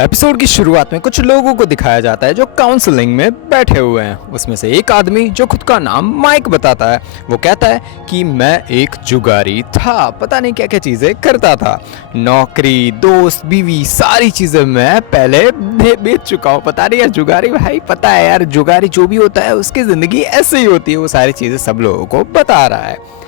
Episode की शुरुआत में कुछ लोगों को दिखाया जाता है जो काउंसलिंग में बैठे हुए हैं। उसमें से एक आदमी जो खुद का नाम माइक बताता है, वो कहता है कि मैं एक जुगारी था, पता नहीं क्या क्या चीज़ें करता था, नौकरी, दोस्त, बीवी, सारी चीज़ें मैं पहले बेच चुका हूँ। पता नहीं यार, जुगारी भाई पता है यार, जुगारी जो भी होता है उसकी ज़िंदगी ऐसे ही होती है। वो सारी चीज़ें सब लोगों को बता रहा है।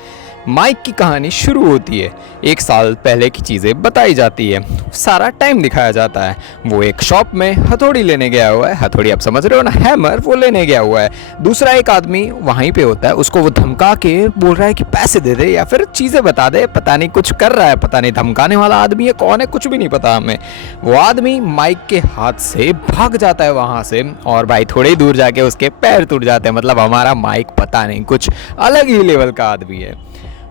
माइक की कहानी शुरू होती है, 1 साल पहले की चीज़ें बताई जाती है, सारा टाइम दिखाया जाता है। वो एक शॉप में हथौड़ी लेने गया हुआ है, हथौड़ी आप समझ रहे हो ना, हैमर, वो लेने गया हुआ है। दूसरा एक आदमी वहीं पे होता है, उसको वो धमका के बोल रहा है कि पैसे दे दे या फिर चीज़ें बता दे, पता नहीं कुछ कर रहा है, पता नहीं धमकाने वाला आदमी है कौन है, कुछ भी नहीं पता हमें। वो आदमी माइक के हाथ से भाग जाता है वहाँ से, और भाई थोड़ी ही दूर जाके उसके पैर टूट जाते हैं। मतलब हमारा माइक पता नहीं कुछ अलग ही लेवल का आदमी है।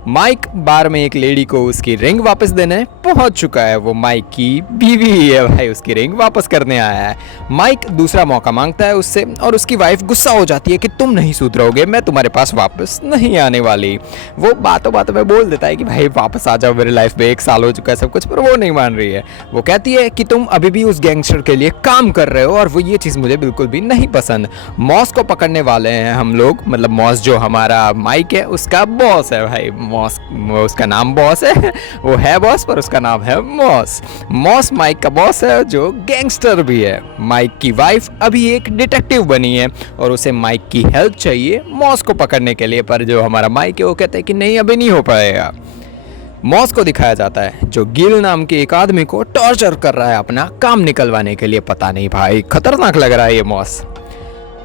माइक बार में एक लेडी को उसकी रिंग वापस देने पहुंच चुका है। वो माइक की बीवी ही है भाई, उसकी रिंग वापस करने आया है। माइक दूसरा मौका मांगता है उससे, और उसकी वाइफ गुस्सा हो जाती है कि तुम नहीं सुधरोगे, मैं तुम्हारे पास वापस नहीं आने वाली। वो बातों बातों में बोल देता है कि भाई वापस आ जाओ मेरी लाइफ में, 1 साल हो चुका है सब कुछ, पर वो नहीं मान रही है। वो कहती है कि तुम अभी भी उस गैंगस्टर के लिए काम कर रहे हो, और वो ये चीज़ मुझे बिल्कुल भी नहीं पसंद। मॉस को पकड़ने वाले हैं हम लोग, मतलब मॉस जो हमारा माइक है उसका बॉस है भाई। मॉस, उसका नाम बॉस है, वो है बॉस पर उसका नाम है मॉस। मॉस माइक का बॉस है जो गैंगस्टर भी है। माइक की वाइफ अभी एक डिटेक्टिव बनी है और उसे माइक की हेल्प चाहिए मॉस को पकड़ने के लिए, पर जो हमारा माइक है वो कहता है कि नहीं अभी नहीं हो पाएगा। मॉस को दिखाया जाता है जो गिल नाम के एक आदमी को टॉर्चर कर रहा है अपना काम निकलवाने के लिए। पता नहीं भाई, खतरनाक लग रहा है ये मॉस।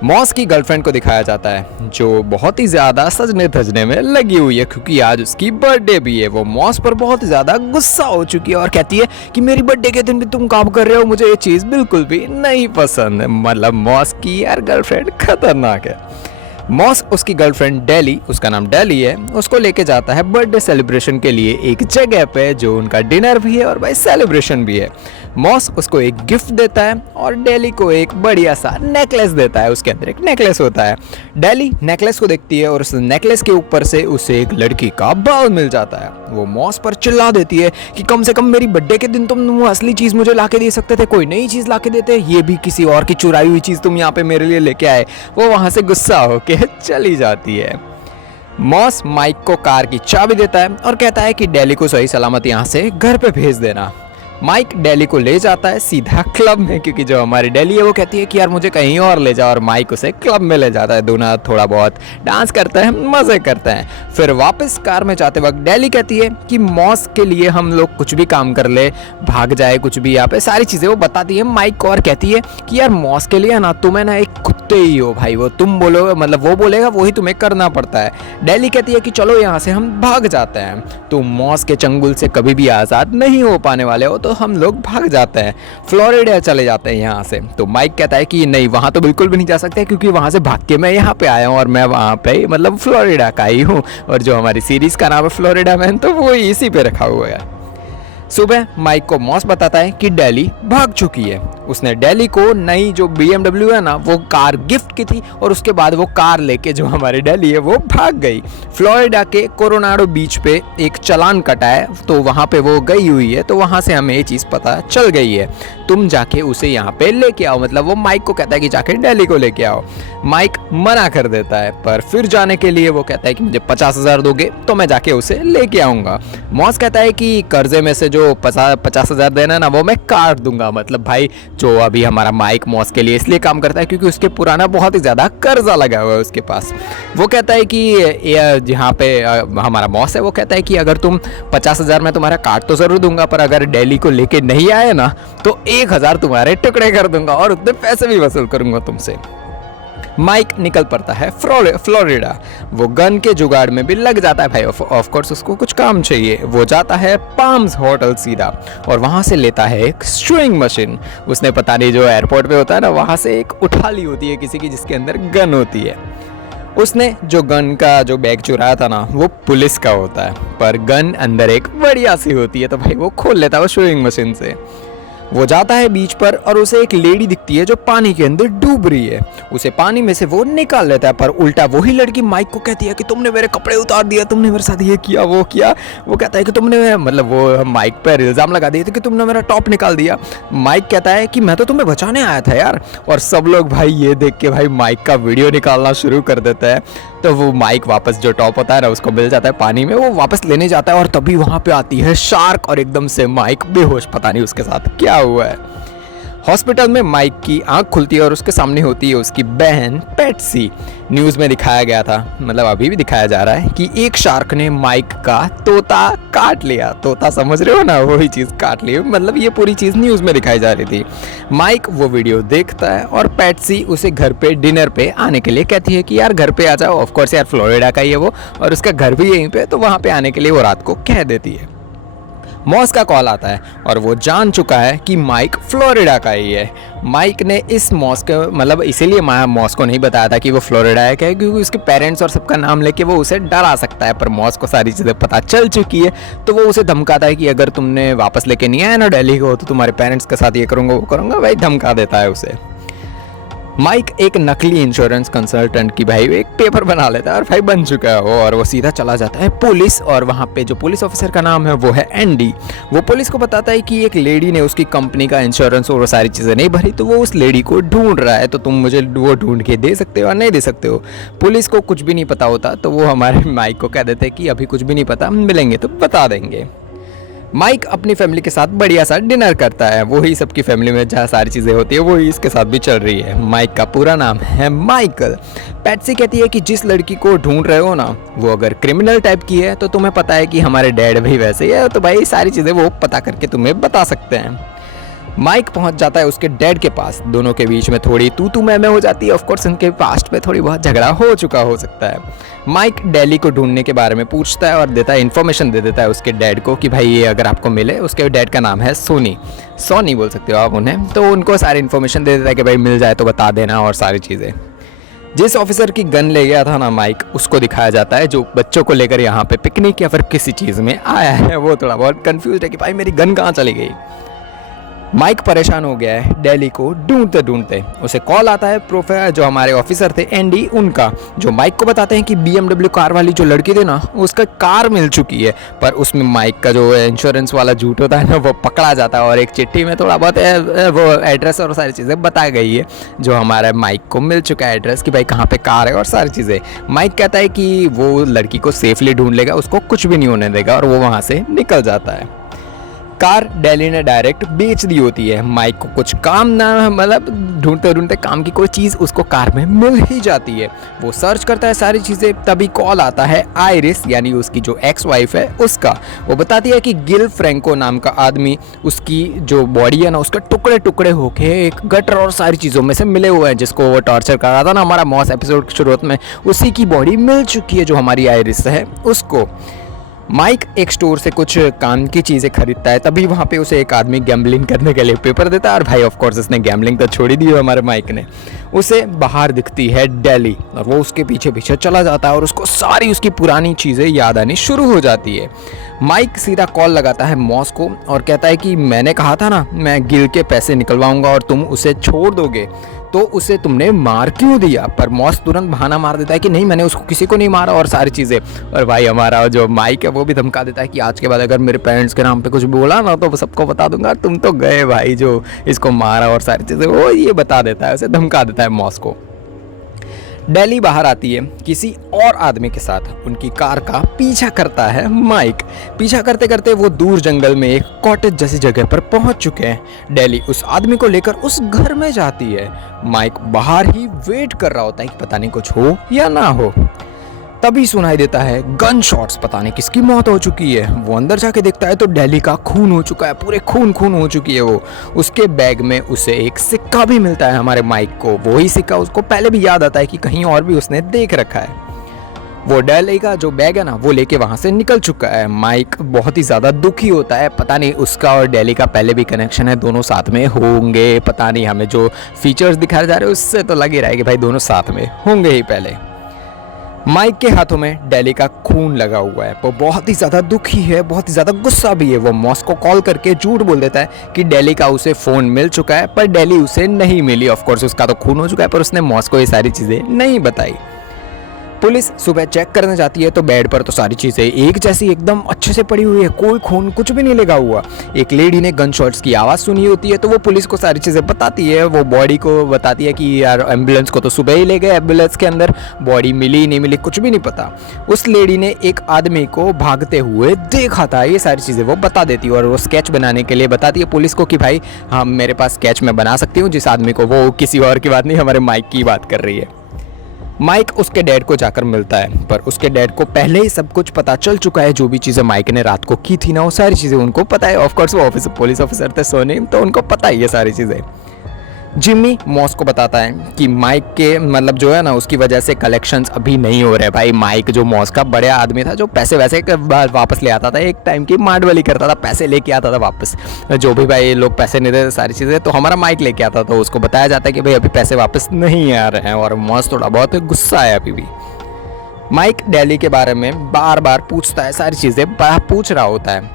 मॉस की गर्लफ्रेंड को दिखाया जाता है जो बहुत ही ज़्यादा सजने धजने में लगी हुई है, क्योंकि आज उसकी बर्थडे भी है। वो मॉस पर बहुत ही ज़्यादा गुस्सा हो चुकी है और कहती है कि मेरी बर्थडे के दिन भी तुम काम कर रहे हो, मुझे ये चीज़ बिल्कुल भी नहीं पसंद। मतलब मॉस की यार गर्लफ्रेंड खतरनाक है। मॉस उसकी गर्लफ्रेंड डेली, उसका नाम डेली है, उसको लेके जाता है बर्थडे सेलिब्रेशन के लिए एक जगह पे जो उनका डिनर भी है और भाई सेलिब्रेशन भी है। मॉस उसको एक गिफ्ट देता है और डेली को एक बढ़िया सा नेकलेस देता है। उसके अंदर एक नेकलेस होता है। डेली नेकलेस को देखती है और उस नेकलेस के ऊपर से उसे एक लड़की का बाल मिल जाता है। वो मॉस पर चिल्ला देती है कि कम से कम मेरी बर्थडे के दिन तुम वो असली चीज़ मुझे ला के दे सकते थे, कोई नई चीज़ ला के देते, ये भी किसी और की चुराई हुई चीज़ तुम यहाँ पे मेरे लिए लेके आए। वो वहाँ से गुस्सा होके चली जाती है। मॉस माइक को कार की चाबी देता है और कहता है कि डेली को सही सलामत यहाँ से घर पे भेज देना। माइक डेली को ले जाता है सीधा क्लब में, क्योंकि जो हमारी डेली है वो कहती है कि यार मुझे कहीं और ले जाओ, और माइक उसे क्लब में ले जाता है। दोनों थोड़ा बहुत डांस करते हैं, मज़े करते हैं। फिर वापस कार में जाते वक्त डेली कहती है कि मॉस के लिए हम लोग कुछ भी काम कर ले, भाग जाए कुछ भी, यहाँ पे सारी चीज़ें वो बताती है माइक को, और कहती है कि यार मॉस के लिए ना तुम्हें ना एक कुत्ते ही हो भाई, वो तुम बोलो, मतलब वो बोलेगा वही तुम्हें करना पड़ता है। डेली कहती है कि चलो यहाँ से हम भाग जाते हैं, तुम मॉस के चंगुल से कभी भी आज़ाद नहीं हो पाने वाले हो, तो हम लोग भाग जाते हैं, फ्लोरिडा चले जाते हैं यहाँ से। तो माइक कहता है कि नहीं, वहाँ तो बिल्कुल भी नहीं जा सकते, क्योंकि वहाँ से भाग के मैं यहाँ पे आया हूँ और मैं वहाँ पे मतलब फ्लोरिडा का ही हूँ, और जो हमारी सीरीज़ का नाम है फ्लोरिडा मैन, तो वो इसी पे रखा हुआ है। सुबह माइक को मॉस बताता है कि डेली भाग चुकी है। उसने डेली को नई जो BMW है ना, वो कार गिफ्ट की थी, और उसके बाद वो कार लेके जो हमारी डेली है वो भाग गई। फ्लोरिडा के कोरोनाडो बीच पे एक चालान कटा है, तो वहाँ पे वो गई हुई है, तो वहाँ से हमें ये चीज़ पता चल गई है। तुम जाके उसे यहाँ पे लेके आओ, मतलब वो माइक को कहता है कि जाके डेली को लेके आओ। माइक मना कर देता है, पर फिर जाने के लिए वो कहता है कि मुझे 50,000 दोगे तो मैं जाके उसे लेके आऊँगा। मॉस कहता है कि कर्जे में से जो 50,000 देना ना वो मैं काट दूंगा। मतलब भाई जो अभी हमारा माइक मॉस के लिए इसलिए काम करता है क्योंकि उसके पुराना बहुत ही ज़्यादा कर्जा लगा हुआ है उसके पास। वो कहता है कि जहाँ पे हमारा मॉस है वो कहता है कि अगर तुम 50,000 में तुम्हारा काट तो ज़रूर दूंगा, पर अगर डेली को लेके नहीं आए ना तो 1,000 तुम्हारे टुकड़े कर दूंगा और उतने पैसे भी वसूल करूंगा तुमसे। माइक निकल पड़ता है फ्लोरिडा। वो गन के जुगाड़ में भी लग जाता है भाई, ऑफ कोर्स उसको कुछ काम चाहिए। वो जाता है पाम्स होटल सीधा, और वहाँ से लेता है एक स्विंग मशीन। उसने पता नहीं जो एयरपोर्ट पे होता है ना, वहाँ से एक उठा ली होती है किसी की जिसके अंदर गन होती है। उसने जो गन का जो बैग चुराया था ना वो पुलिस का होता है, पर गन अंदर एक बढ़िया सी होती है, तो भाई वो खोल लेता है वो स्विंग मशीन से। वो जाता है बीच पर और उसे एक लेडी दिखती है जो पानी के अंदर डूब रही है। उसे पानी में से वो निकाल लेता है, पर उल्टा वही लड़की माइक को कहती है कि तुमने मेरे कपड़े उतार दिया, तुमने मेरे साथ ये किया वो किया। वो कहता है कि तुमने मतलब वो माइक पर इल्ज़ाम लगा दिए थे कि तुमने मेरा टॉप निकाल दिया। माइक कहता है कि मैं तो तुम्हें बचाने आया था यार। और सब लोग भाई ये देख के भाई माइक का वीडियो निकालना शुरू कर देता है। तो वो माइक वापस जो टॉप होता है ना उसको मिल जाता है पानी में, वो वापस लेने जाता है और तभी वहाँ पे आती है शार्क और एकदम से माइक बेहोश, पता नहीं उसके साथ क्या हुआ है। हॉस्पिटल में माइक की आंख खुलती है और उसके सामने होती है उसकी बहन पेट्सी। न्यूज़ में दिखाया गया था, मतलब अभी भी दिखाया जा रहा है कि एक शार्क ने माइक का तोता काट लिया। तोता समझ रहे हो ना, वही चीज़ काट ली, मतलब ये पूरी चीज़ न्यूज़ में दिखाई जा रही थी। माइक वो वीडियो देखता है और पेट्सी उसे घर पे डिनर पे आने के लिए कहती है कि यार घर पे आ जाओ। ऑफकोर्स यार फ्लोरिडा का ही है वो और उसका घर भी यहीं पे, तो वहाँ पे आने के लिए वो रात को कह देती है। मॉस का कॉल आता है और वो जान चुका है कि माइक फ्लोरिडा का ही है। माइक ने इस मॉस के मतलब इसीलिए मॉस को नहीं बताया था कि वो फ्लोरिडा है, क्या क्योंकि उसके पेरेंट्स और सबका नाम लेके वो उसे डरा सकता है। पर मॉस को सारी चीज़ें पता चल चुकी है, तो वो उसे धमकाता है कि अगर तुमने वापस लेके नहीं आया ना दिल्ली को, तो तुम्हारे पेरेंट्स के साथ ये करूँगा वो करूँगा, भाई धमका देता है उसे। माइक एक नकली इंश्योरेंस कंसल्टेंट की भाई एक पेपर बना लेता है और भाई बन चुका है वो, और वो सीधा चला जाता है पुलिस। और वहाँ पे जो पुलिस ऑफिसर का नाम है वो है एंडी। वो पुलिस को बताता है कि एक लेडी ने उसकी कंपनी का इंश्योरेंस और वो सारी चीज़ें नहीं भरी, तो वो उस लेडी को ढूंढ रहा है, तो तुम मुझे वो ढूंढ के दे सकते हो या नहीं दे सकते हो। पुलिस को कुछ भी नहीं पता होता, तो वो हमारे माइक को कह देते हैं कि अभी कुछ भी नहीं पता, मिलेंगे तो बता देंगे। माइक अपनी फैमिली के साथ बढ़िया सा डिनर करता है, वही सबकी फैमिली में जहाँ सारी चीज़ें होती है वही इसके साथ भी चल रही है। माइक का पूरा नाम है माइकल। पेट्सी कहती है कि जिस लड़की को ढूंढ रहे हो ना वो अगर क्रिमिनल टाइप की है, तो तुम्हें पता है कि हमारे डैड भी वैसे ही है, तो भाई सारी चीज़ें वो पता करके तुम्हें बता सकते हैं। माइक पहुंच जाता है उसके डैड के पास। दोनों के बीच में थोड़ी तू मैं हो जाती है। ऑफकोर्स उनके पास्ट में थोड़ी बहुत झगड़ा हो चुका हो सकता है। माइक दिल्ली को ढूंढने के बारे में पूछता है और देता है, इन्फॉर्मेशन दे देता है उसके डैड को कि भाई ये अगर आपको मिले। उसके डैड का नाम है सोनी बोल सकते हो आप उन्हें। तो उनको सारी इन्फॉर्मेशन दे देता है कि भाई मिल जाए तो बता देना और सारी चीज़ें। जिस ऑफिसर की गन ले गया था ना माइक, उसको दिखाया जाता है जो बच्चों को लेकर यहाँ पे पिकनिक या फिर किसी चीज़ में आया है। वो थोड़ा बहुत कंफ्यूज है कि भाई मेरी गन कहाँ चली गई। माइक परेशान हो गया है दिल्ली को ढूंढते ढूंढते। उसे कॉल आता है प्रोफेसर जो हमारे ऑफिसर थे एंडी उनका, जो माइक को बताते हैं कि BMW कार वाली जो लड़की थी ना उसका कार मिल चुकी है। पर उसमें माइक का जो इंश्योरेंस वाला झूठ होता है ना वो पकड़ा जाता है और एक चिट्ठी में थोड़ा बहुत वो एड्रेस और सारी चीज़ें बताई गई है, जो हमारे माइक को मिल चुका है एड्रेस कि भाई कहाँ पे कार है और सारी चीज़ें। माइक कहता है कि वो लड़की को सेफली ढूंढ लेगा, उसको कुछ भी नहीं होने देगा, और वो वहाँ से निकल जाता है। कार दिल्ली ने डायरेक्ट बेच दी होती है। माइक को कुछ काम ना मतलब ढूंढते ढूंढते काम की कोई चीज़ उसको कार में मिल ही जाती है। वो सर्च करता है सारी चीज़ें, तभी कॉल आता है आयरिस यानी उसकी जो एक्स वाइफ है उसका। वो बताती है कि गिल फ्रैंको नाम का आदमी उसकी जो बॉडी है ना उसका टुकड़े टुकड़े होके एक गटर और सारी चीज़ों में से मिले हुए हैं, जिसको वो टॉर्चर कर रहा था ना हमारा मॉस एपिसोड की शुरुआत में, उसी की बॉडी मिल चुकी है जो हमारी आयरिस है उसको। माइक एक स्टोर से कुछ काम की चीज़ें खरीदता है, तभी वहाँ पे उसे एक आदमी गैम्बलिंग करने के लिए पेपर देता है। और भाई ऑफ कोर्स उसने गैम्बलिंग तो छोड़ ही दी है हमारे माइक ने। उसे बाहर दिखती है दिल्ली और वो उसके पीछे पीछे चला जाता है और उसको सारी उसकी पुरानी चीज़ें याद आनी शुरू हो जाती है। माइक सीधा कॉल लगाता है मॉस को और कहता है कि मैंने कहा था ना मैं गिल के पैसे निकलवाऊंगा और तुम उसे छोड़ दोगे, तो उसे तुमने मार क्यों दिया। पर मॉस तुरंत बहाना मार देता है कि नहीं मैंने उसको किसी को नहीं मारा और सारी चीज़ें। और भाई हमारा जो माइक है वो भी धमका देता है कि आज के बाद अगर मेरे पेरेंट्स के नाम पे कुछ बोला ना तो सबको बता दूंगा, तुम तो गए भाई जो इसको मारा और सारी चीज़ें, वो ये बता देता है, उसे धमका देता है मॉस को। दिल्ली बाहर आती है किसी और आदमी के साथ, उनकी कार का पीछा करता है माइक। पीछा करते करते वो दूर जंगल में एक कॉटेज जैसी जगह पर पहुंच चुके हैं। दिल्ली उस आदमी को लेकर उस घर में जाती है। माइक बाहर ही वेट कर रहा होता है कि पता नहीं कुछ हो या ना हो। तभी सुनाई देता है गन शॉट्स, पता नहीं किसकी मौत हो चुकी है। वो अंदर जाके देखता है तो दिल्ली का खून हो चुका है, पूरे खून हो चुकी है वो। उसके बैग में उसे एक सिक्का भी मिलता है हमारे माइक को। वही सिक्का उसको पहले भी याद आता है कि कहीं और भी उसने देख रखा है। वो दिल्ली का जो बैग है ना वो लेके वहाँ से निकल चुका है। माइक बहुत ही ज़्यादा दुखी होता है, पता नहीं उसका और दिल्ली का पहले भी कनेक्शन है, दोनों साथ में होंगे, पता नहीं। हमें जो फीचर्स दिखाए जा रहे हैं उससे तो लग ही रहा है कि भाई दोनों साथ में होंगे ही पहले। माइक के हाथों में डेली का खून लगा हुआ है। वो बहुत ही ज़्यादा दुखी है, बहुत ही ज़्यादा गुस्सा भी है। वो मॉस को कॉल करके झूठ बोल देता है कि डेली का उसे फ़ोन मिल चुका है, पर डेली उसे नहीं मिली। ऑफ कोर्स उसका तो खून हो चुका है, पर उसने मॉस को ये सारी चीज़ें नहीं बताई। पुलिस सुबह चेक करने जाती है तो बेड पर तो सारी चीज़ें एक जैसी एकदम अच्छे से पड़ी हुई है, कोई खून कुछ भी नहीं लगा हुआ। एक लेडी ने गन शॉट्स की आवाज़ सुनी होती है तो वो पुलिस को सारी चीज़ें बताती है। वो बॉडी को बताती है कि यार एम्बुलेंस को तो सुबह ही ले गए, एम्बुलेंस के अंदर बॉडी मिली नहीं मिली कुछ भी नहीं पता। उस लेडी ने एक आदमी को भागते हुए देखा था, ये सारी चीज़ें वो बता देती है। और वो स्केच बनाने के लिए बताती है पुलिस को कि भाई हाँ मेरे पास स्केच मैं बना सकती हूँ जिस आदमी को, वो किसी और की बात नहीं, हमारे माइक की बात कर रही है। माइक उसके डैड को जाकर मिलता है, पर उसके डैड को पहले ही सब कुछ पता चल चुका है। जो भी चीज़ें माइक ने रात को की थी ना, वो सारी चीज़ें उनको पता है। ऑफकोर्स वो पुलिस ऑफिसर थे सोनी, तो उनको पता है ये सारी चीज़ें। जिम्मी मॉस को बताता है कि माइक के मतलब जो है ना उसकी वजह से कलेक्शंस अभी नहीं हो रहे। भाई माइक जो मॉस का बड़ा आदमी था, जो पैसे वैसे वापस ले आता था, एक टाइम की मार्ड वाली करता था, पैसे लेके आता था वापस। जो भी भाई लोग पैसे नहीं देते सारी चीज़ें, तो हमारा माइक लेके आता था। तो उसको बताया जाता है कि भाई अभी पैसे वापस नहीं आ रहे हैं, और मॉस थोड़ा बहुत गुस्सा है अभी भी। माइक डेली के बारे में बार बार पूछता है, सारी चीज़ें पूछ रहा होता है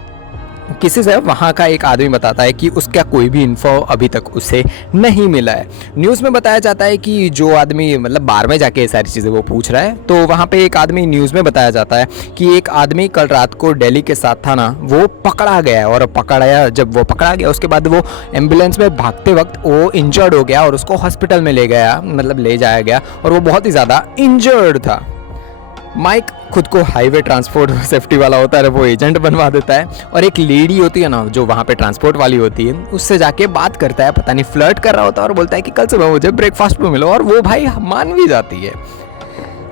किसी से। वहाँ का एक आदमी बताता है कि उसका कोई भी इन्फो अभी तक उसे नहीं मिला है। न्यूज़ में बताया जाता है कि जो आदमी मतलब बार में जाके ये सारी चीज़ें वो पूछ रहा है, तो वहाँ पे एक आदमी न्यूज़ में बताया जाता है कि एक आदमी कल रात को डेली के साथ था ना, वो पकड़ा गया। और पकड़ाया, जब वो पकड़ा गया उसके बाद वो एम्बुलेंस में भागते वक्त वो इंजर्ड हो गया और उसको हॉस्पिटल में ले जाया गया, और वो बहुत ही ज़्यादा इंजर्ड था। माइक खुद को हाईवे ट्रांसपोर्ट सेफ्टी वाला होता है, वो एजेंट बनवा देता है। और एक लेडी होती है ना जो वहाँ पे ट्रांसपोर्ट वाली होती है, उससे जाके बात करता है, पता नहीं फ्लर्ट कर रहा होता है, और बोलता है कि कल सुबह मुझे ब्रेकफास्ट पे मिलो, और वो भाई मान भी जाती है।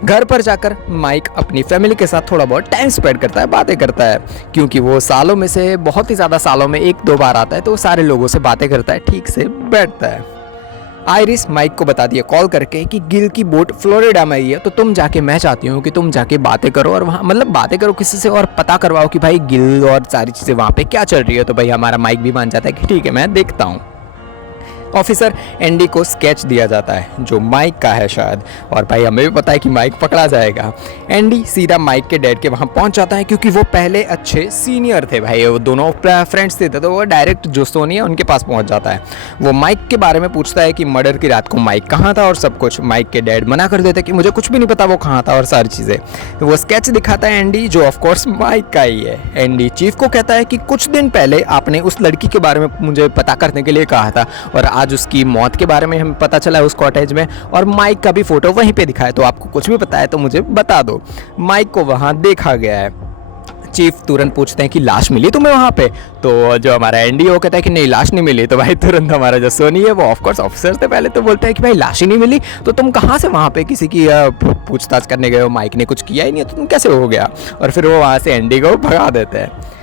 घर पर जाकर माइक अपनी फैमिली के साथ थोड़ा बहुत टाइम स्पेंड करता है, बातें करता है, क्योंकि वो सालों में से बहुत ही ज़्यादा सालों में 1-2 बार आता है, तो वो सारे लोगों से बातें करता है, ठीक से बैठता है। आयरिस माइक को बताती है कॉल करके कि गिल की बोट फ्लोरिडा में ही है, तो तुम जाके, मैं चाहती हूँ कि तुम जाके बातें करो, और वहाँ मतलब बातें करो किसी से, और पता करवाओ कि भाई गिल और सारी चीज़ें वहाँ पे क्या चल रही है। तो भाई हमारा माइक भी मान जाता है कि ठीक है मैं देखता हूँ। ऑफिसर एंडी को स्केच दिया जाता है जो माइक का है शायद, और भाई हमें भी पता है कि माइक पकड़ा जाएगा। एंडी सीधा माइक के डैड के वहाँ पहुँच जाता है, क्योंकि वो पहले अच्छे सीनियर थे भाई, वो दोनों फ्रेंड्स थे, तो वो डायरेक्ट जो सोनी है उनके पास पहुँच जाता है। वो माइक के बारे में पूछता है कि मर्डर की रात को माइक कहाँ था और सब कुछ। माइक के डैड मना कर देते कि मुझे कुछ भी नहीं पता वो कहाँ था और सारी चीज़ें। वो स्केच दिखाता है एंडी, जो ऑफकोर्स माइक का ही है। एंडी चीफ को कहता है कि कुछ दिन पहले आपने उस लड़की के बारे में मुझे पता करने के लिए कहा था, और आज उसकी मौत के बारे में हमें पता चला है उस कॉटेज में, और माइक का भी फोटो वहीं पे दिखा है, तो आपको कुछ भी पता है तो मुझे बता दो। माइक को वहाँ देखा गया है। चीफ तुरंत पूछते हैं कि लाश मिली तुम्हें वहाँ पे, तो जो हमारा एंडी वो कहता है कि नहीं लाश नहीं मिली। तो भाई तुरंत हमारा जो सोनी है वो ऑफकोर्स ऑफिसर थे पहले, तो बोलते हैं कि भाई लाश ही नहीं मिली तो तुम कहाँ से वहाँ पे किसी की पूछताछ करने गए हो, माइक ने कुछ किया ही नहीं है तो तुम कैसे हो गया। और फिर वो वहाँ से एंडी को भगा देते हैं।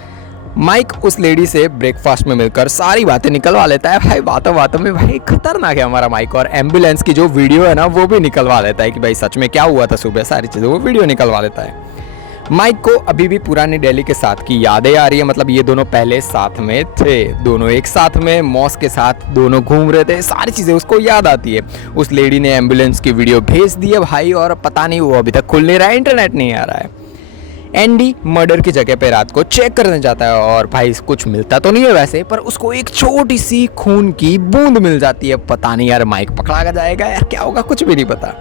माइक उस लेडी से ब्रेकफास्ट में मिलकर सारी बातें निकलवा लेता है। भाई बातों बातों में भाई खतरनाक है हमारा माइक, और एम्बुलेंस की जो वीडियो है ना वो भी निकलवा लेता है कि भाई सच में क्या हुआ था सुबह, सारी चीज़ें वो वीडियो निकलवा लेता है। माइक को अभी भी पुरानी दिल्ली के साथ की यादें आ रही है, मतलब ये दोनों पहले साथ में थे, दोनों एक साथ में मॉस के साथ दोनों घूम रहे थे, सारी चीज़ें उसको याद आती है। उस लेडी ने एम्बुलेंस की वीडियो भेज दी है भाई, और पता नहीं वो अभी तक खुल नहीं रहा है, इंटरनेट नहीं आ रहा है। एंडी मर्डर की जगह पे रात को चेक करने जाता है, और भाई कुछ मिलता तो नहीं है वैसे, पर उसको एक छोटी सी खून की बूंद मिल जाती है। पता नहीं यार माइक पकड़ा जाएगा या क्या होगा, कुछ भी नहीं पता।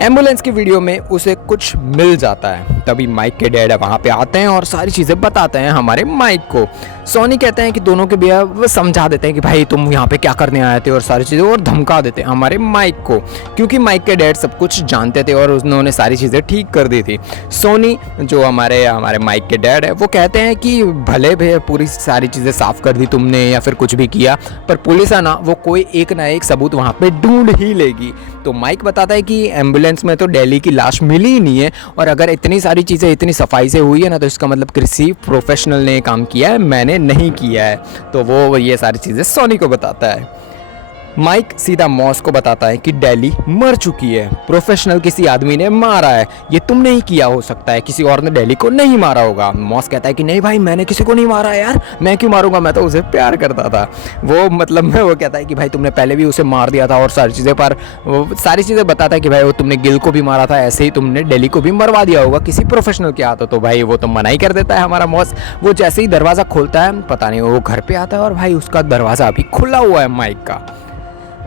एम्बुलेंस की वीडियो में उसे कुछ मिल जाता है, तभी माइक के डैड वहाँ पे आते हैं और सारी चीज़ें बताते हैं हमारे माइक को। सोनी कहते हैं कि दोनों के भैया वो समझा देते हैं कि भाई तुम यहाँ पे क्या करने आए थे और सारी चीज़ें, और धमका देते हैं हमारे माइक को, क्योंकि माइक के डैड सब कुछ जानते थे और उन्होंने सारी चीज़ें ठीक कर दी थी। सोनी जो हमारे माइक के डैड है वो कहते हैं कि भले भैया पूरी सारी चीज़ें साफ़ कर दी तुमने या फिर कुछ भी किया, पर पुलिस है ना वो कोई एक ना एक सबूत वहाँ पर ढूंढ ही लेगी। तो माइक बताता है कि एम्बुलेंस में तो डेली की लाश मिली ही नहीं है, और अगर इतनी सारी चीज़ें इतनी सफाई से हुई है ना तो इसका मतलब किसी प्रोफेशनल ने काम किया है, मैंने नहीं किया है। तो वो ये सारी चीज़ें सोनी को बताता है। माइक सीधा मॉस को बताता है कि डेली मर चुकी है, प्रोफेशनल किसी आदमी ने मारा है, ये तुमने ही किया हो सकता है, किसी और ने डेली को नहीं मारा होगा। मॉस कहता है कि नहीं भाई, मैंने किसी को नहीं मारा है यार, मैं क्यों मारूंगा, मैं तो उसे प्यार करता था। वो मतलब में वो कहता है कि भाई तुमने पहले भी उसे मार दिया था और सारी चीज़ें, पर वो सारी चीज़ें बताता है कि भाई वो तुमने गिल को भी मारा था, ऐसे ही तुमने डेली को भी मरवा दिया होगा किसी प्रोफेशनल के हाथों। तो भाई वो तो मना ही कर देता है हमारा मॉस। वो जैसे ही दरवाज़ा खोलता है, पता नहीं वो घर पे आता है और भाई उसका दरवाज़ा अभी खुला हुआ है माइक का।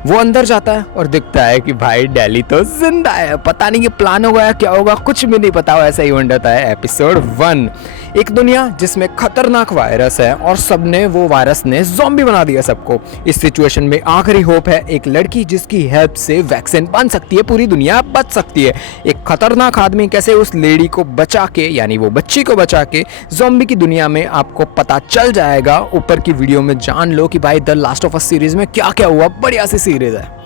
वो अंदर जाता है और दिखता है कि भाई डेली तो जिंदा है। पता नहीं कि प्लान होगा या क्या होगा, कुछ भी नहीं पता। ऐसा ही इवेंट होता है एपिसोड 1। एक दुनिया जिसमें खतरनाक वायरस है और सबने वो वायरस ने ज़ॉम्बी बना दिया सबको। इस सिचुएशन में आखिरी होप है एक लड़की जिसकी हेल्प से वैक्सीन बन सकती है, पूरी दुनिया बच सकती है। एक खतरनाक आदमी कैसे उस लेडी को बचा के, यानी वो बच्ची को बचा के ज़ॉम्बी की दुनिया में, आपको पता चल जाएगा। ऊपर की वीडियो में जान लो कि भाई the last of us series में क्या क्या हुआ। बढ़िया सी सीरीज है।